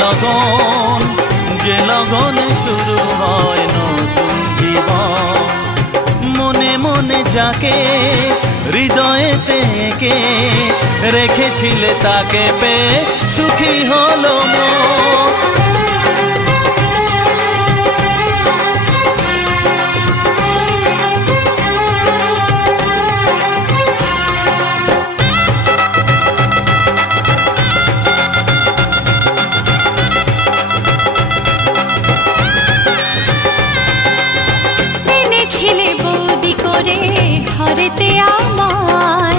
লগন, যে লগনে শুরু হয় নতুন জীবন। মনে মনে যাকে হৃদয়েতে কে রেখেছিলে তাকে পেয়ে সুখী হলো মন। ঘরেতে আমার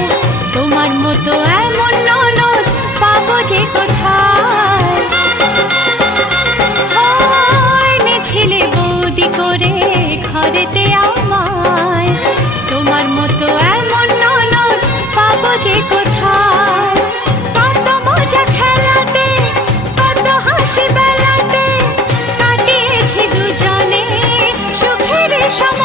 তোমার মতো এমন ননদ পাবো যে কোথায়। এনেছিলে বৌদি করে ঘরেতে আমার তোমার মতো এমন ননদ পাবো যে কোথায়। কত মজা খেলাতে, কত হাসি বেলাতে কাটিয়েছি দুজনে সুখের সময়।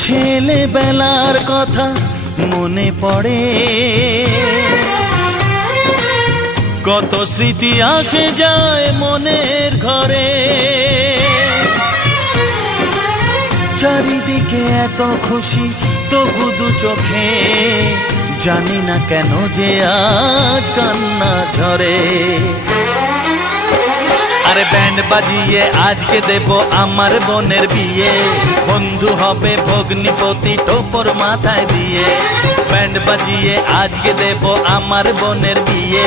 ছেলেবেলার কথা মনে পড়ে, কত স্মৃতি আসে যায় মনের ঘরে। চারিদিকে এত খুশি তবু দু চোখে, জানি না কেন যে আজ কান্না ঝরে। আরে ব্যান্ড বাজিয়ে আজকে দেব আমার বোনের বিয়ে, বন্ধু হবে ভগ্নিপতি টোপর মাথায় দিয়ে। ব্যান্ড বাজিয়ে আজকে দেব আমার বোনের বিয়ে,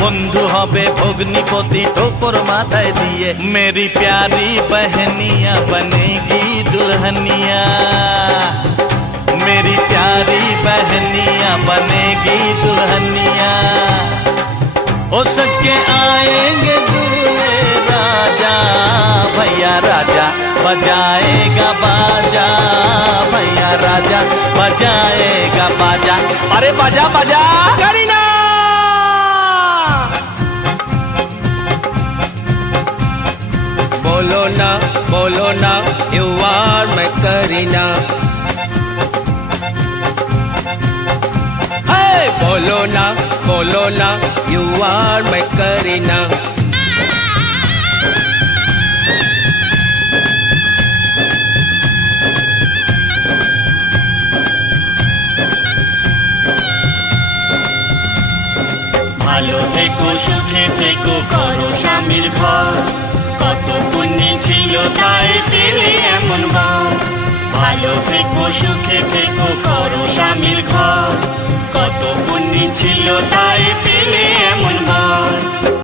বন্ধু হবে ভগ্নিপতি টোপর মাথায় দিয়ে। মেরি প্यारी बहनिया बनेगी दुल्हनिया, मेरी प्यारी बहनिया बनेगी दुल्हनिया। ओ सच के आएंगे दूल्हे राजा, भैया राजा बजाएगा बाजा, भैया राजा बजाएगा बाजा। अरे बाजा बाजा करीना। बोलो ना यू आर माय करीना। बोलो ना यू आर माय करीना। ভালো থেকো, সুখে থেকো, করো স্বামীর ঘর। কত পুণ্যি ছিল তাই পেলে এমন বর। ভালো থেকো, সুখে থেকো, করো স্বামীর ঘর। কত পুণ্যি ছিল তাই